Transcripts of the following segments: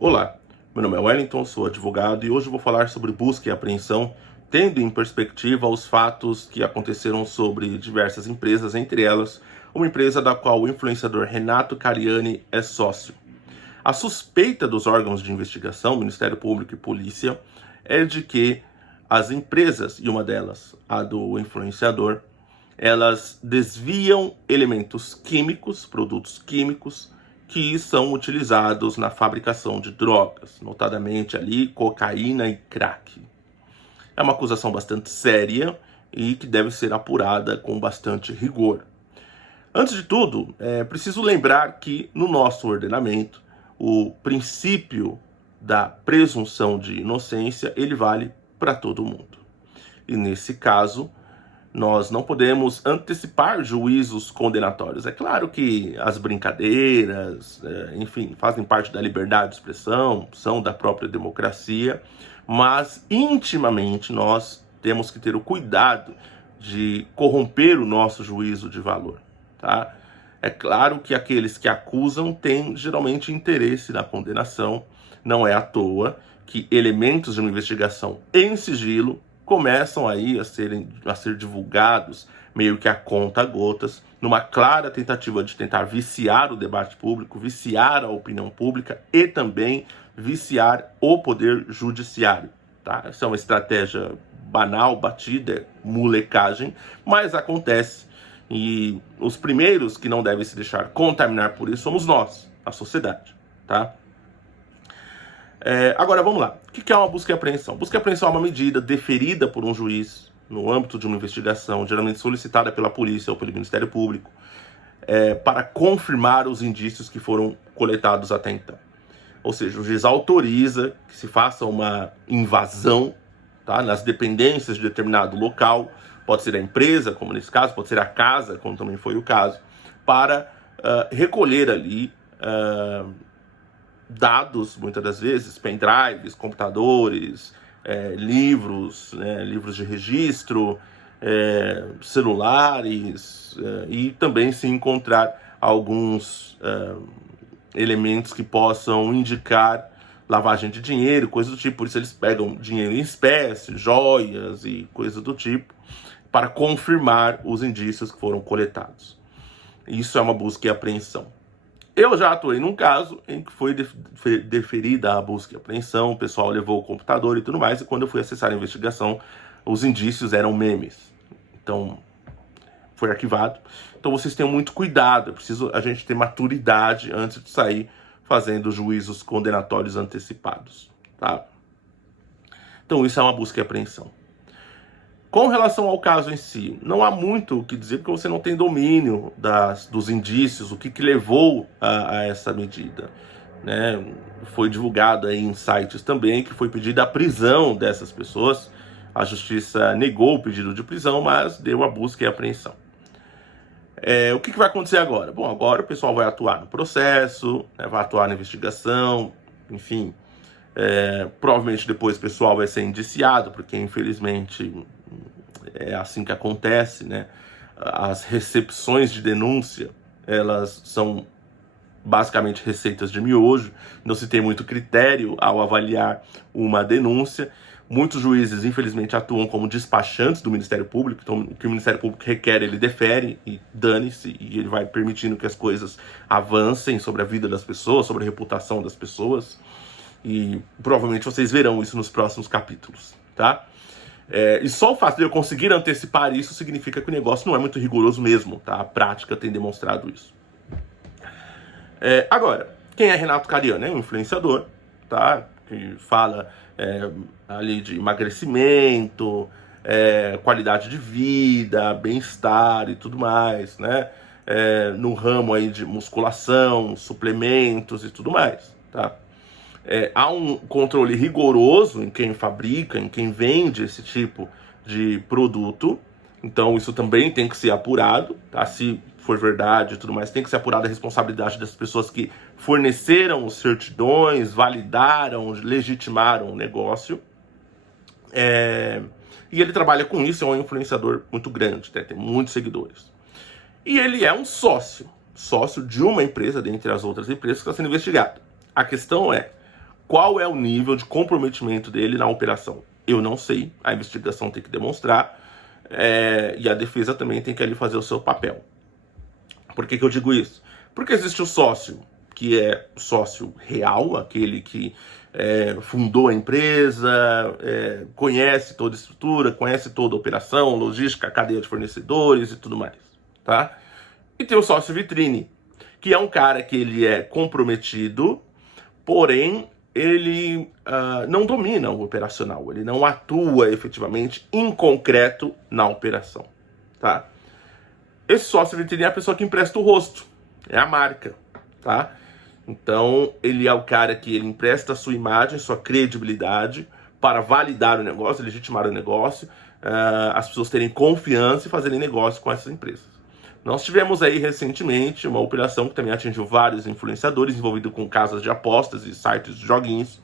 Olá, meu nome é Wellington, sou advogado e hoje eu vou falar sobre busca e apreensão, tendo em perspectiva os fatos que aconteceram sobre diversas empresas, entre elas uma empresa da qual o influenciador Renato Cariani é sócio. A suspeita dos órgãos de investigação, Ministério Público e Polícia, é de que as empresas, e uma delas, a do influenciador, elas desviam elementos químicos, produtos químicos, que são utilizados na fabricação de drogas, notadamente ali cocaína e crack. É uma acusação bastante séria e que deve ser apurada com bastante rigor. Antes de tudo, é preciso lembrar que no nosso ordenamento, o princípio da presunção de inocência, ele vale para todo mundo. E nesse caso, nós não podemos antecipar juízos condenatórios. É claro que as brincadeiras, enfim, fazem parte da liberdade de expressão, são da própria democracia, mas intimamente nós temos que ter o cuidado de corromper o nosso juízo de valor, tá? É claro que aqueles que acusam têm geralmente interesse na condenação, não é à toa que elementos de uma investigação em sigilo começam aí a ser divulgados meio que a conta-gotas, numa clara tentativa de tentar viciar o debate público, viciar a opinião pública e também viciar o poder judiciário. Tá? Essa é uma estratégia banal, batida, molecagem, mas acontece. E os primeiros que não devem se deixar contaminar por isso somos nós, a sociedade. Tá? Agora, vamos lá. O que é uma busca e apreensão? Busca e apreensão é uma medida deferida por um juiz no âmbito de uma investigação, geralmente solicitada pela polícia ou pelo Ministério Público, para confirmar os indícios que foram coletados até então. Ou seja, o juiz autoriza que se faça uma invasão, tá, nas dependências de determinado local, pode ser a empresa, como nesse caso, pode ser a casa, como também foi o caso, para recolher ali dados, muitas das vezes, pendrives, computadores, livros, livros de registro, celulares, e também se encontrar alguns elementos que possam indicar lavagem de dinheiro, coisas do tipo. Por isso eles pegam dinheiro em espécie, joias e coisas do tipo, para confirmar os indícios que foram coletados. Isso é uma busca e apreensão. Eu já atuei num caso em que foi deferida a busca e apreensão, o pessoal levou o computador e tudo mais, e quando eu fui acessar a investigação, os indícios eram memes. Então, foi arquivado. Então vocês tenham muito cuidado, é preciso a gente ter maturidade antes de sair fazendo juízos condenatórios antecipados, tá? Então isso é uma busca e apreensão. Com relação ao caso em si, não há muito o que dizer, porque você não tem domínio dos indícios, o que levou a essa medida. Né? Foi divulgado aí em sites também que foi pedida a prisão dessas pessoas. A justiça negou o pedido de prisão, mas deu a busca e a apreensão. O que vai acontecer agora? Bom, agora o pessoal vai atuar no processo, vai atuar na investigação, enfim. Provavelmente depois o pessoal vai ser indiciado, porque infelizmente é assim que acontece, né? As recepções de denúncia, elas são basicamente receitas de miojo, não se tem muito critério ao avaliar uma denúncia. Muitos juízes, infelizmente, atuam como despachantes do Ministério Público, então o que o Ministério Público requer, ele defere e dane-se, e ele vai permitindo que as coisas avancem sobre a vida das pessoas, sobre a reputação das pessoas, e provavelmente vocês verão isso nos próximos capítulos, tá? E só o fato de eu conseguir antecipar isso significa que o negócio não é muito rigoroso mesmo, tá? A prática tem demonstrado isso. Agora, quem é Renato Cariani? É um influenciador, tá? Que fala ali de emagrecimento, qualidade de vida, bem-estar e tudo mais, né? No ramo aí de musculação, suplementos e tudo mais, tá? Há um controle rigoroso em quem fabrica, em quem vende esse tipo de produto, então isso também tem que ser apurado, tá? Se for verdade e tudo mais, tem que ser apurada a responsabilidade das pessoas que forneceram os certidões, validaram, legitimaram o negócio. E ele trabalha com isso, é um influenciador muito grande, né? Tem muitos seguidores. E ele é um sócio de uma empresa, dentre as outras empresas, que está sendo investigado. A questão é, qual é o nível de comprometimento dele na operação. Eu não sei, a investigação tem que demonstrar, e a defesa também tem que ali fazer o seu papel. Por que eu digo isso? Porque existe o sócio, que é o sócio real, aquele que fundou a empresa, conhece toda a estrutura, conhece toda a operação, logística, cadeia de fornecedores e tudo mais, tá? E tem o sócio vitrine, que é um cara que ele é comprometido, porém ele não domina o operacional, ele não atua efetivamente em concreto na operação, tá? Esse sócio vitrine é a pessoa que empresta o rosto, é a marca, tá? Então, ele é o cara que ele empresta a sua imagem, sua credibilidade para validar o negócio, legitimar o negócio, as pessoas terem confiança e fazerem negócio com essas empresas. Nós tivemos aí recentemente uma operação que também atingiu vários influenciadores envolvidos com casas de apostas e sites de joguinhos,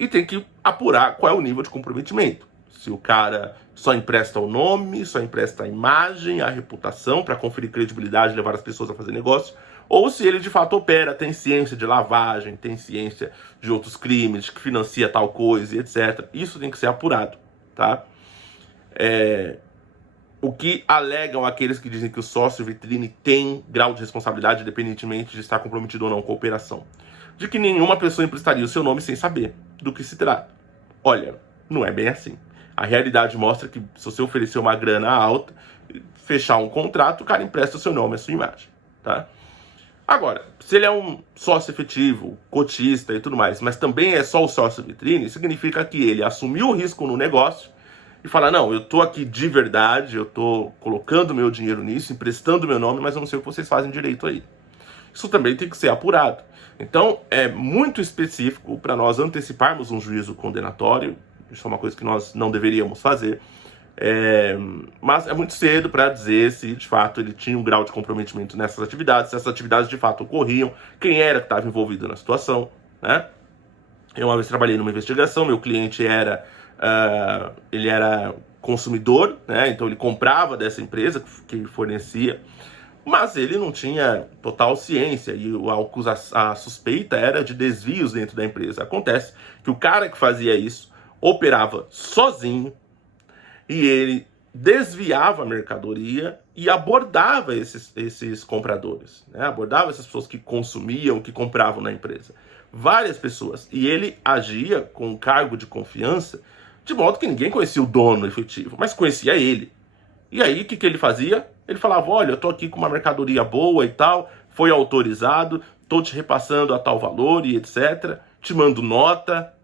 e tem que apurar qual é o nível de comprometimento. Se o cara só empresta o nome, só empresta a imagem, a reputação para conferir credibilidade e levar as pessoas a fazer negócio, ou se ele de fato opera, tem ciência de lavagem, tem ciência de outros crimes, que financia tal coisa e etc. Isso tem que ser apurado, tá? O que alegam aqueles que dizem que o sócio vitrine tem grau de responsabilidade, independentemente de estar comprometido ou não com a operação. De que nenhuma pessoa emprestaria o seu nome sem saber do que se trata. Olha, não é bem assim. A realidade mostra que se você oferecer uma grana alta, fechar um contrato, o cara empresta o seu nome, a sua imagem, tá? Agora, se ele é um sócio efetivo, cotista e tudo mais, mas também é só o sócio vitrine, significa que ele assumiu o risco no negócio e fala, não, eu tô aqui de verdade, eu tô colocando meu dinheiro nisso, emprestando meu nome, mas eu não sei o que vocês fazem direito aí. Isso também tem que ser apurado. Então, é muito específico para nós anteciparmos um juízo condenatório. Isso é uma coisa que nós não deveríamos fazer. Mas é muito cedo para dizer se de fato ele tinha um grau de comprometimento nessas atividades, se essas atividades de fato ocorriam, quem era que estava envolvido na situação, né? Eu uma vez trabalhei numa investigação, meu cliente ele era consumidor, né? Então ele comprava dessa empresa que fornecia, mas ele não tinha total ciência e a suspeita era de desvios dentro da empresa. Acontece que o cara que fazia isso operava sozinho e ele desviava a mercadoria e abordava esses compradores, né? Abordava essas pessoas que consumiam, que compravam na empresa. Várias pessoas. E ele agia com um cargo de confiança, de modo que ninguém conhecia o dono efetivo, mas conhecia ele. E aí, o que ele fazia? Ele falava, olha, eu tô aqui com uma mercadoria boa e tal, foi autorizado, tô te repassando a tal valor e etc, te mando nota.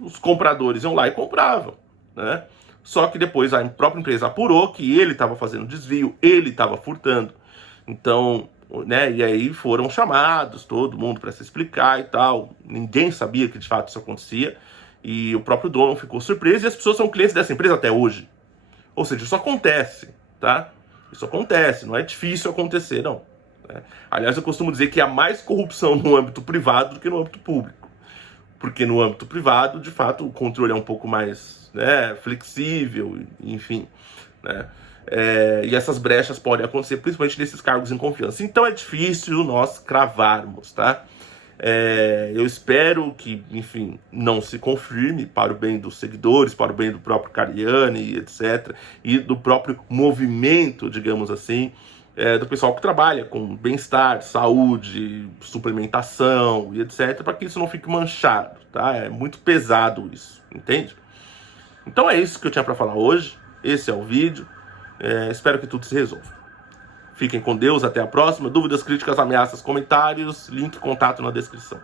Os compradores iam lá e compravam, né? Só que depois a própria empresa apurou que ele estava fazendo desvio, ele estava furtando. Então, né, e aí foram chamados todo mundo para se explicar e tal. Ninguém sabia que de fato isso acontecia. E o próprio dono ficou surpreso e as pessoas são clientes dessa empresa até hoje. Ou seja, isso acontece, tá? Isso acontece, não é difícil acontecer, não. Né? Aliás, eu costumo dizer que há mais corrupção no âmbito privado do que no âmbito público. Porque no âmbito privado, de fato, o controle é um pouco mais, né, flexível, enfim, né? E essas brechas podem acontecer principalmente nesses cargos em confiança. Então é difícil nós cravarmos, tá? Eu espero que, enfim, não se confirme para o bem dos seguidores, para o bem do próprio Cariani, etc. E do próprio movimento, digamos assim, do pessoal que trabalha com bem-estar, saúde, suplementação e etc, para que isso não fique manchado, tá? É muito pesado isso, entende? Então é isso que eu tinha para falar hoje, esse é o vídeo, espero que tudo se resolva. Fiquem com Deus, até a próxima. Dúvidas, críticas, ameaças, comentários, link, contato na descrição.